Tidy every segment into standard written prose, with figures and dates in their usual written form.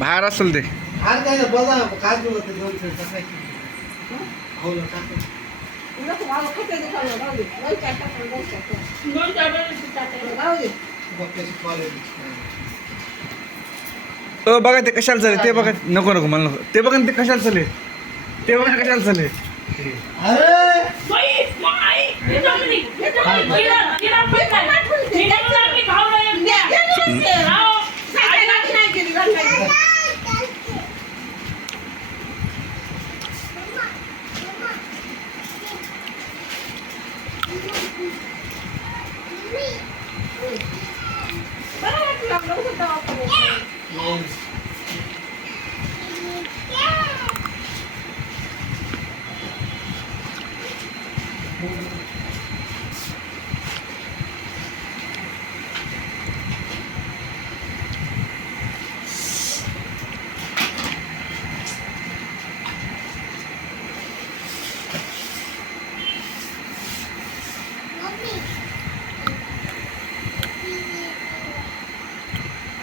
बाहेर असेल ते बघा ते कशाला चालेल ते बघा. नको नको मला नको ते बघा ते कशाला चालेल ते बघा कशाला चालेल.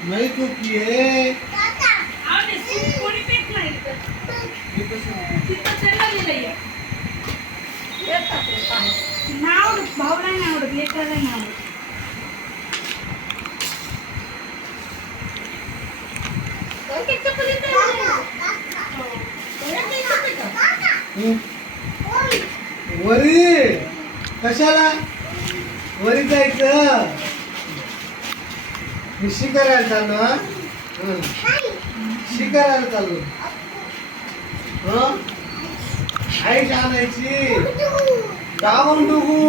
नहीं चुकी है वरी कशाला वरी जायचं मी शिकारायला चाललो शिकारायला चाललो आई आणायची गावून डुगू